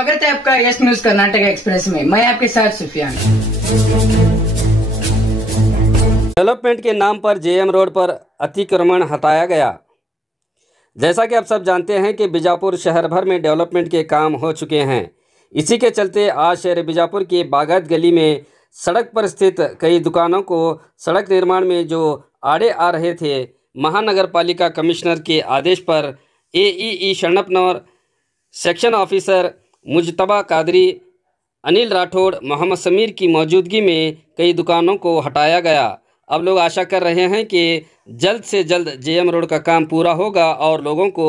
स्वागत है आपका यस न्यूज कर्नाटक एक्सप्रेस में। मैं आपके साथ सुफियान। डेवलपमेंट के नाम पर जेएम रोड पर अतिक्रमण हटाया गया। जैसा कि आप सब जानते हैं कि बीजापुर शहर भर में डेवलपमेंट के काम हो चुके हैं। इसी के चलते आज शहर बीजापुर की बागत गली में सड़क पर स्थित कई दुकानों को सड़क निर्माण में जो आड़े आ रहे थे, महानगर पालिका कमिश्नर के आदेश पर AEE Sharanpanwar, section officer Mujtaba Qadri, Anil Rathod, Mohammad Sameer की मौजूदगी में कई दुकानों को हटाया गया। अब लोग आशा कर रहे हैं कि जल्द से जल्द जेएम रोड का काम पूरा होगा और लोगों को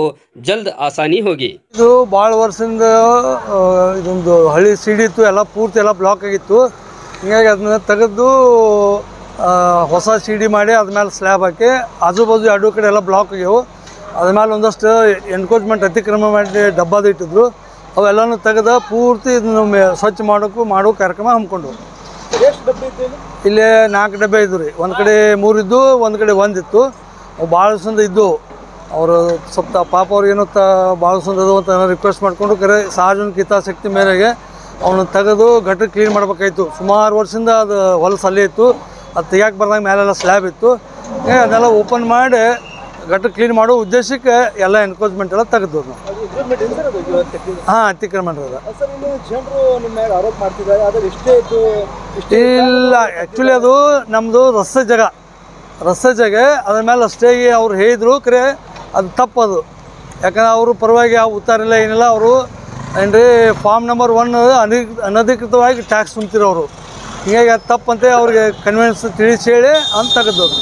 जल्द आसानी होगी। ಇದು ಭಾಳ ವರ್ಷದಿಂದ ಇದೊಂದು ಹಳ್ಳಿ ಸಿಡಿ ಇತ್ತು, ಎಲ್ಲ ಪೂರ್ತಿ ಎಲ್ಲ ಬ್ಲಾಕ್ ಆಗಿತ್ತು. ಹೀಗಾಗಿ ಅದನ್ನ ತೆಗೆದು ಹೊಸ ಸಿಡಿ ಮಾಡಿ ಅದ್ಮೇಲೆ ಸ್ಲ್ಯಾಬ್ ಹಾಕಿ ಆಜು ಬಾಜು ಎರಡು ಕಡೆ ಎಲ್ಲ ಬ್ಲಾಕ್ ಆಗ್ಯಾವು. ಅದ್ಮೇಲೆ ಒಂದಷ್ಟು ಎನ್ಕ್ರೋಚ್ಮೆಂಟ್ ಅತಿಕ್ರಮ ಮಾಡಿ ಡಬ್ಬಾದ ಇಟ್ಟಿದ್ರು. ಅವೆಲ್ಲನೂ ತೆಗೆದು ಪೂರ್ತಿ ಇದನ್ನು ಸ್ವಚ್ಛ ಮಾಡೋ ಕಾರ್ಯಕ್ರಮ ಹಮ್ಮಿಕೊಂಡು ಇಲ್ಲಿ 4 ಡಬ್ಬೆ ಇದ್ದು ರೀ. ಒಂದು ಕಡೆ 3 ಇದ್ದು, ಒಂದು ಕಡೆ 1 ಇತ್ತು. ಅವು ಭಾಳ ದಿವಸದಿಂದ ಇದ್ದು. ಅವರು ಸ್ವಲ್ಪ ಪಾಪ ಅವ್ರಿಗೇನೋ ಭಾಳ ದಿವಸದ್ದು ಅಂತ ರಿಕ್ವೆಸ್ಟ್ ಮಾಡಿಕೊಂಡು ಕರೆ ಸಾರ್ವಜನಿಕ ಹಿತಾಸಕ್ತಿ ಮೇರೆಗೆ ಅವನ್ನ ತೆಗೆದು ಗಟ್ರ ಕ್ಲೀನ್ ಮಾಡ್ಬೇಕಾಯ್ತು. ಸುಮಾರು ವರ್ಷದಿಂದ ಅದು ಹೊಲಸು ಅಲ್ಲೇ ಇತ್ತು. ಅದು ತೆಗಿಯಕ್ಕೆ ಬರ್ದಂಗೆ ಮೇಲೆಲ್ಲ ಸ್ಲ್ಯಾಬ್ ಇತ್ತು. ಅದೆಲ್ಲ ಓಪನ್ ಮಾಡಿ ಗಟ್ರ ಕ್ಲೀನ್ ಮಾಡೋ ಉದ್ದೇಶಕ್ಕೆ ಎಲ್ಲ ಎನ್ಕ್ರೋಚ್ಮೆಂಟ್ ಎಲ್ಲ ತೆಗೆದು ಹಾಂ ಅತಿಕ್ರಮಣ ಅದ. ಇಲ್ಲ, ಆ್ಯಕ್ಚುಲಿ ಅದು ನಮ್ಮದು ರಸ್ತೆ ಜಾಗ ಅದ್ರ ಮೇಲೆ ಅಷ್ಟೇ ಅವ್ರು ಹೇಳಿದ್ರು. ಕರೆ ಅದು ತಪ್ಪದು. ಯಾಕಂದ್ರೆ ಅವರು ಪರವಾಗಿ ಯಾವ ಉತ್ತಾರ ಇಲ್ಲ, ಏನಿಲ್ಲ. ಅವರು ಏನ್ರಿ ಫಾರ್ಮ್ ನಂಬರ್ 1 ಅನಧಿಕೃತವಾಗಿ ಟ್ಯಾಕ್ಸ್ ತುಂಬ್ತಿರೋರು. ಹೀಗಾಗಿ ಅದು ತಪ್ಪಂತೆ ಅವ್ರಿಗೆ ಕನ್ವಿನ್ಸ್ ತಿಳಿಸಿ ಹೇಳಿ ಅಂತ ತೆಗೆದವ್ರು.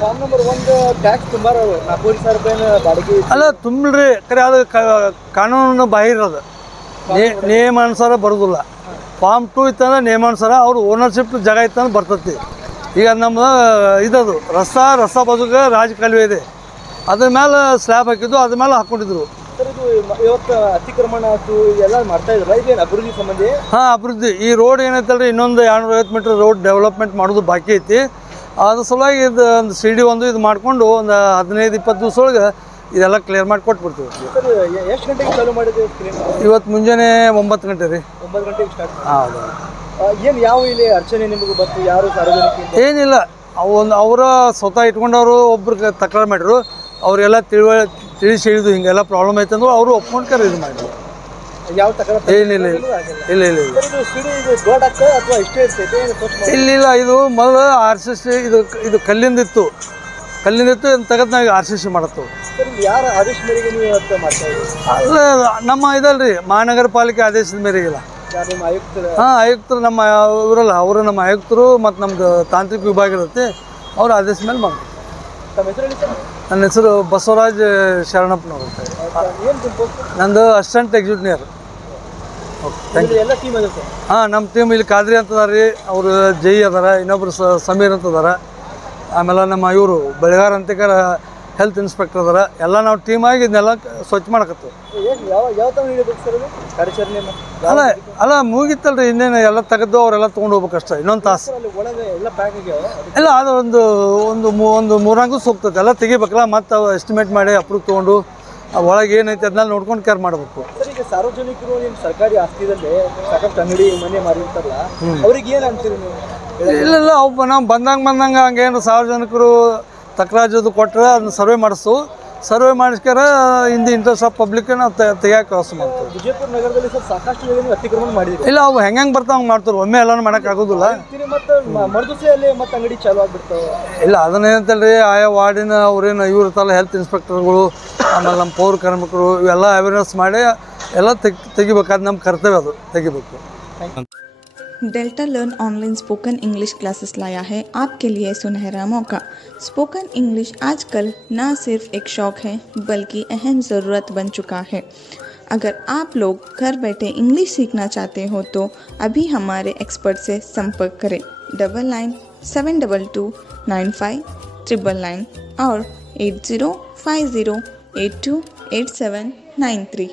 ಫಾರ್ಮ್ ನಂಬರ್ 1 ಟ್ಯಾಕ್ಸ್ ತುಂಬಾರ 4,000 ರೂಪಾಯಿನ ಬಾಡಿಗೆ ಅಲ್ಲ ತುಂಬ್ರಿ. ಕರೆ ಅದು ಕಾನೂನು ಬಾಹಿರ, ಅದು ನಿಯಮಾನುಸಾರ ಬರೋದಿಲ್ಲ. ಫಾರ್ಮ್ 2 ಇತ್ತಂದ್ರೆ ನಿಯಮಾನುಸಾರ ಅವ್ರು ಓನರ್ಶಿಪ್ ಜಾಗ ಇತ್ತಂದ್ರೆ ಬರ್ತೈತಿ. ಈಗ ನಮ್ಮ ಇದದು ರಸ್ತಾ ಬಾಜುಗೆ ರಾಜ ಕಾಲುವೆ ಇದೆ, ಅದ್ರ ಮೇಲೆ ಸ್ಲ್ಯಾಬ್ ಹಾಕಿದ್ದು, ಅದ್ರ ಮೇಲೆ ಹಾಕ್ಕೊಂಡಿದ್ರು. ಇವತ್ತು ಅತಿಕ್ರಮಣ ಆಯ್ತು ಎಲ್ಲ ಮಾಡ್ತಾ ಇದ್ರಲ್ಲ, ಇದೇನು ಅಭಿವೃದ್ಧಿ ಸಂಬಂಧಿ? ಹಾಂ, ಅಭಿವೃದ್ಧಿ. ಈ ರೋಡ್ ಏನೈತಲ್ರಿ, ಇನ್ನೊಂದು 250 ಮೀಟ್ರ್ ರೋಡ್ ಡೆವಲಪ್ಮೆಂಟ್ ಮಾಡೋದು ಬಾಕಿ ಐತಿ. ಅದ್ರ ಸಲುವಾಗಿ ಇದು ಒಂದು ಸಿಡಿ ಇದು ಮಾಡಿಕೊಂಡು ಒಂದು 15-20 ದಿವಸ ಒಳಗೆ ಇದೆಲ್ಲ ಕ್ಲಿಯರ್ ಮಾಡಿ ಕೊಟ್ಬಿಡ್ತೀವಿ. ಎಷ್ಟು ಗಂಟೆಗೆ ಚಾಲೂ ಮಾಡಿದೆ? ಇವತ್ತು ಮುಂಜಾನೆ 9 ಗಂಟೆ ರೀ. 9 ಗಂಟೆಗೆ ಸ್ಟಾರ್ಟ್. ಹೌದು. ಏನು ಯಾವ ಇಲ್ಲಿ ಅರ್ಚನೆ ನಿಮಗೆ ಬಂತು? ಯಾರು ಸಾರ್ವಜನಿಕ? ಏನಿಲ್ಲ, ಅವರ ಸ್ವತಃ ಇಟ್ಕೊಂಡವರು ಒಬ್ರು ತಕರಾರು ಮಾಡಿದ್ರು. ಅವರೆಲ್ಲ ತಿಳಿಸಿ ಹೇಳಿದ್ದು ಹಿಂಗೆಲ್ಲ ಪ್ರಾಬ್ಲಮ್ ಐತೆ ಅಂದ್ರೆ ಅವರು ಒಪ್ಕೊಂಡು ಇದು ಮಾಡಿದ್ರು. ಯಾವ ತಕರಾರು? ಏನಿಲ್ಲ. ದೊಡ್ಡ ಅಥವಾ ಇಷ್ಟೇ ಇರ್ತೈತೆ? ಇಲ್ಲ, ಇದು ಮೊದಲು RCC ಇದು ಕಲ್ಲಿಂದಿತ್ತು. ಇದನ್ನು ತೆಗೆದು ನಾವು RCC ಮಾಡತ್ತು. ಯಾರ ಆದೇಶ ಮೇರೆಗೆ ನೀವು ಇವತ್ತು ಮಾಡ್ತಾ ಇದ್ದೀವಿ? ಅಲ್ಲ, ನಮ್ಮ ಇದಲ್ರಿ ಮಹಾನಗರ ಪಾಲಿಕೆ ಆದೇಶದ ಮೇರೆಗಿಲ್ಲ. ಹಾಂ, ಆಯುಕ್ತರು ನಮ್ಮ ಇವರಲ್ಲ, ಅವರು ನಮ್ಮ ಆಯುಕ್ತರು ಮತ್ತು ನಮ್ಮದು ತಾಂತ್ರಿಕ ವಿಭಾಗ ಇರುತ್ತೆ, ಅವ್ರ ಆದೇಶ ಮೇಲೆ ಮಾಡ್ತಾರೆ. ನನ್ನ ಹೆಸರು ಬಸವರಾಜ್ ಶರಣಪ್ಪನವರು ಅಂತ. ನಂದು ಅಸಿಸ್ಟೆಂಟ್ ಎಕ್ಸಿಕ್ಯೂಟಿವ್. ಎಲ್ಲ ಟೀಮ್ ಅದ ಸರ್? ಹಾಂ, ನಮ್ಮ ಟೀಮ್ ಇಲ್ಲಿ ಕಾದ್ರಿ ಅಂತದಾರ ರೀ, ಅವರು ಜೈ ಅದಾರ, ಇನ್ನೊಬ್ರು ಸಮೀರ್ ಅಂತದಾರ, ಆಮೇಲೆ ನಮ್ಮ ಇವರು ಬೆಳಗಾರ ಅಂತಿಕರ ಹೆಲ್ತ್ ಇನ್ಸ್ಪೆಕ್ಟರ್ ಅದಾರ. ಎಲ್ಲ ನಾವು ಟೀಮ್ ಆಗಿ ಇದನ್ನೆಲ್ಲ ಸ್ವಚ್ಛ ಮಾಡಕತ್ತು. ಅಲ್ಲ ಮುಗಿತ್ತಲ್ರಿ, ಇನ್ನೇನು ಎಲ್ಲ ತೆಗೆದು ಅವರೆಲ್ಲ ತೊಗೊಂಡು ಹೋಗ್ಬೇಕಷ್ಟ. ಇನ್ನೊಂದು ತಾಸು ಇಲ್ಲ, ಅದು ಒಂದು 3-4 ದಿವಸ ಹೋಗ್ತದೆ. ಎಲ್ಲ ತೆಗಿಬೇಕಲ್ಲ, ಮತ್ತು ಎಸ್ಟಿಮೇಟ್ ಮಾಡಿ ಅಪ್ರೂವ್ ತೊಗೊಂಡು ಒಳಗೆ ಏನೈತೆ ಅದನ್ನೆಲ್ಲ ನೋಡ್ಕೊಂಡು ಕೇರ್ ಮಾಡಬೇಕು. ಈಗ ಸಾರ್ವಜನಿಕರು ನಿಮ್ಮ ಸರ್ಕಾರಿ ಆಸ್ತಿದಲ್ಲಿ ಸಾಕಷ್ಟು ಅಂಗಡಿ ಮನೆ ಮಾರಿರ್ತಾರಲ್ಲ, ಅವ್ರಿಗೆ ಏನು ಅಂತೀರಿ ನೀವು? ಇಲ್ಲ, ನಾವು ಬಂದಂಗೆ ಹಂಗೇನು ಸಾರ್ವಜನಿಕರು ತಕರಾಜು ಕೊಟ್ಟರೆ ಅದನ್ನ ಸರ್ವೆ ಮಾಡಿಸ್ಕಾರ in the interest of public ನಾವು ತೆಗಿಯಕ್ಕೆ ವ್ಯವಸ್ಥೆ ಮಾಡ್ತೀವಿ. ವಿಜಯಪುರ ನಗರದಲ್ಲಿ ಸರ್ ಸಾಕಷ್ಟು ಅತಿಕ್ರಮಣ ಮಾಡಿದ್ರಿ. ಇಲ್ಲ, ಅವು ಹೆಂಗೆ ಬರ್ತಾವೆ ಹಂಗೆ ಮಾಡ್ತಾರೆ. ಒಮ್ಮೆ ಎಲ್ಲನೂ ಮಾಡೋಕ್ಕಾಗೋದಿಲ್ಲ. ಮತ್ತು ಮರುದಿವಸಲ್ಲಿ ಮತ್ತೆ ಅಂಗಡಿ ಚಾಲು ಆಗಿಬಿಡ್ತಾವೆ. ಇಲ್ಲ, ಅದನ್ನೇನಂತಲ್ರಿ, ಆಯಾ ವಾರ್ಡಿನ ಅವ್ರೇನು ಇವ್ರು ಇರ್ತಾರಲ್ಲ, ಹೆಲ್ತ್ ಇನ್ಸ್ಪೆಕ್ಟರ್ಗಳು, ಆಮೇಲೆ ನಮ್ಮ ಪೌರ ಕಾರ್ಮಿಕರು, ಇವೆಲ್ಲ ಅವೇರ್ನೆಸ್ ಮಾಡಿ ಎಲ್ಲ ತೆಗಿಬೇಕಾದ ನಮ್ಮ ಕರ್ತವ್ಯ, ಅದು ತೆಗಿಬೇಕು. Delta learn online spoken English classes लाया है आपके लिए सुनहरा मौका। स्पोकन इंग्लिश आजकल न सिर्फ एक शौक़ है बल्कि अहम ज़रूरत बन चुका है। अगर आप लोग घर बैठे इंग्लिश सीखना चाहते हो तो अभी हमारे एक्सपर्ट से संपर्क करें 9972295999 और 8050828793।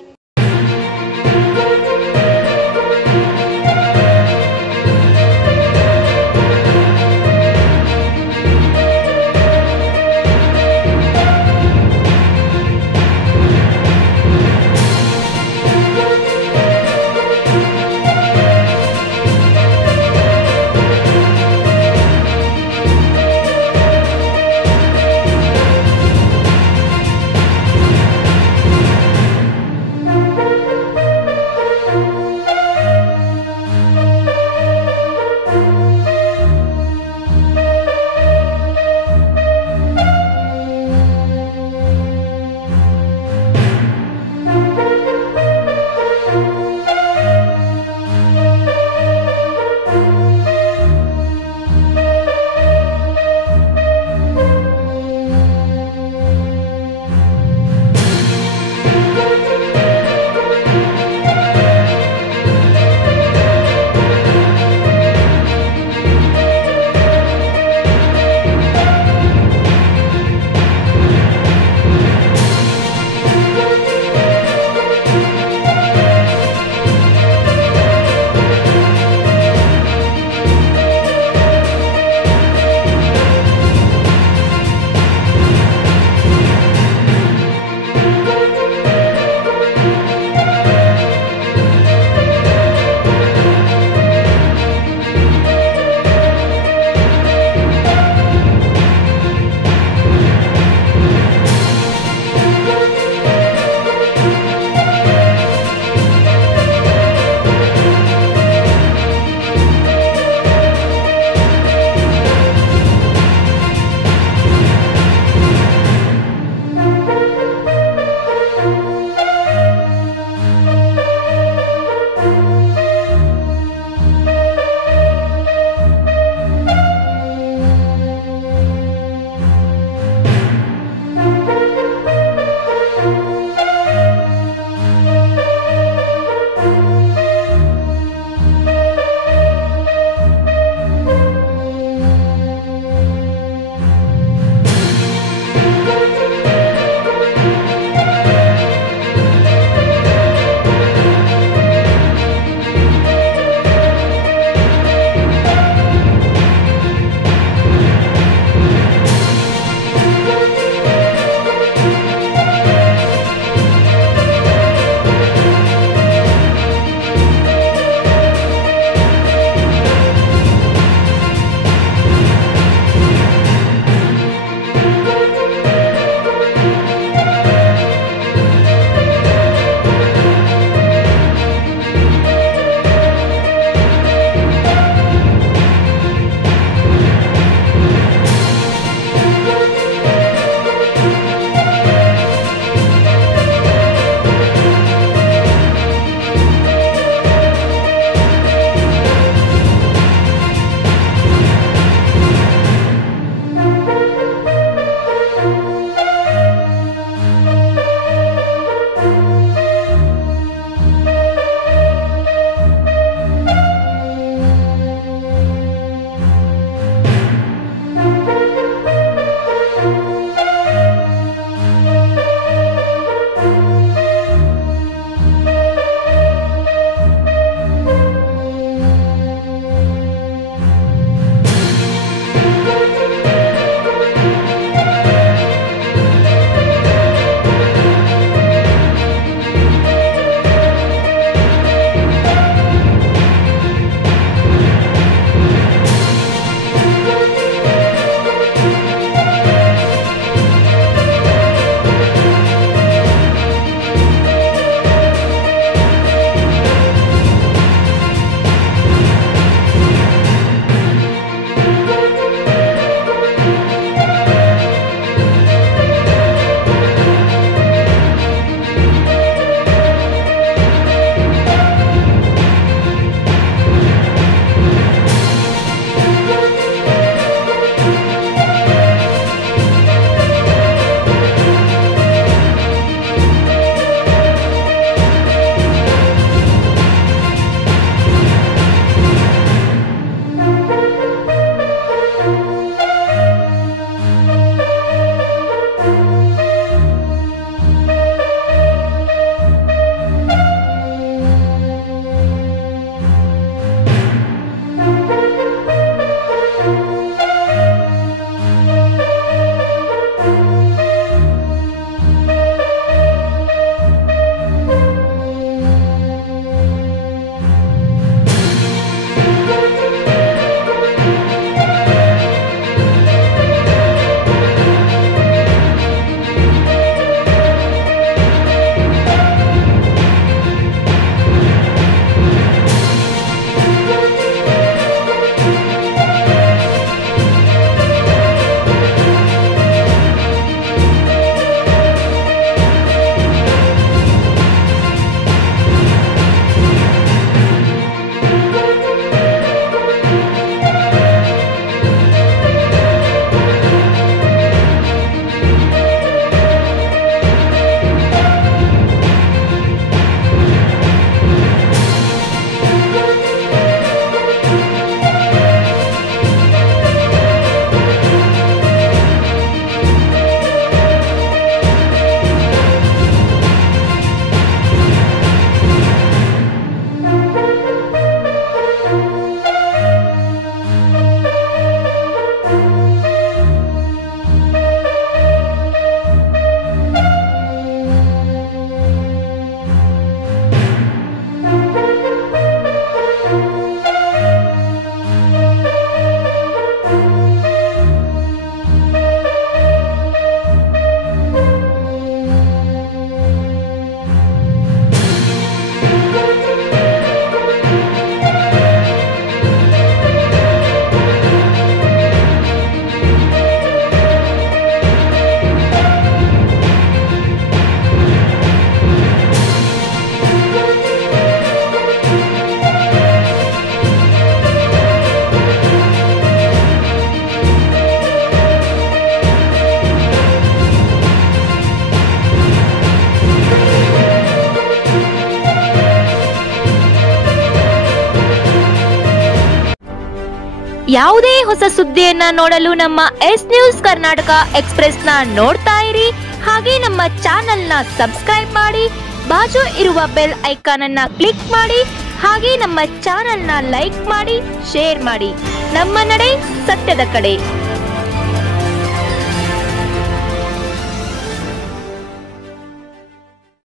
ಯಾವುದೇ ಹೊಸ ಸುದ್ದಿಯನ್ನ ನೋಡಲು ನಮ್ಮ ಎಸ್ ನ್ಯೂಸ್ ಕರ್ನಾಟಕ ಎಕ್ಸ್ಪ್ರೆಸ್ ನ ನೋಡ್ತಾ ಇರಿ. ಹಾಗೆ ನಮ್ಮ ಚಾನೆಲ್ ನ ಸಬ್ಸ್ಕ್ರೈಬ್ ಮಾಡಿ, ಬಾಜು ಇರುವ ಬೆಲ್ ಐಕಾನ್ ಅನ್ನ ಕ್ಲಿಕ್ ಮಾಡಿ. ಹಾಗೆ ನಮ್ಮ ಚಾನೆಲ್ ನ ಲೈಕ್ ಮಾಡಿ, ಶೇರ್ ಮಾಡಿ. ನಮ್ಮ ನಡೆ ಸತ್ಯದ ಕಡೆ.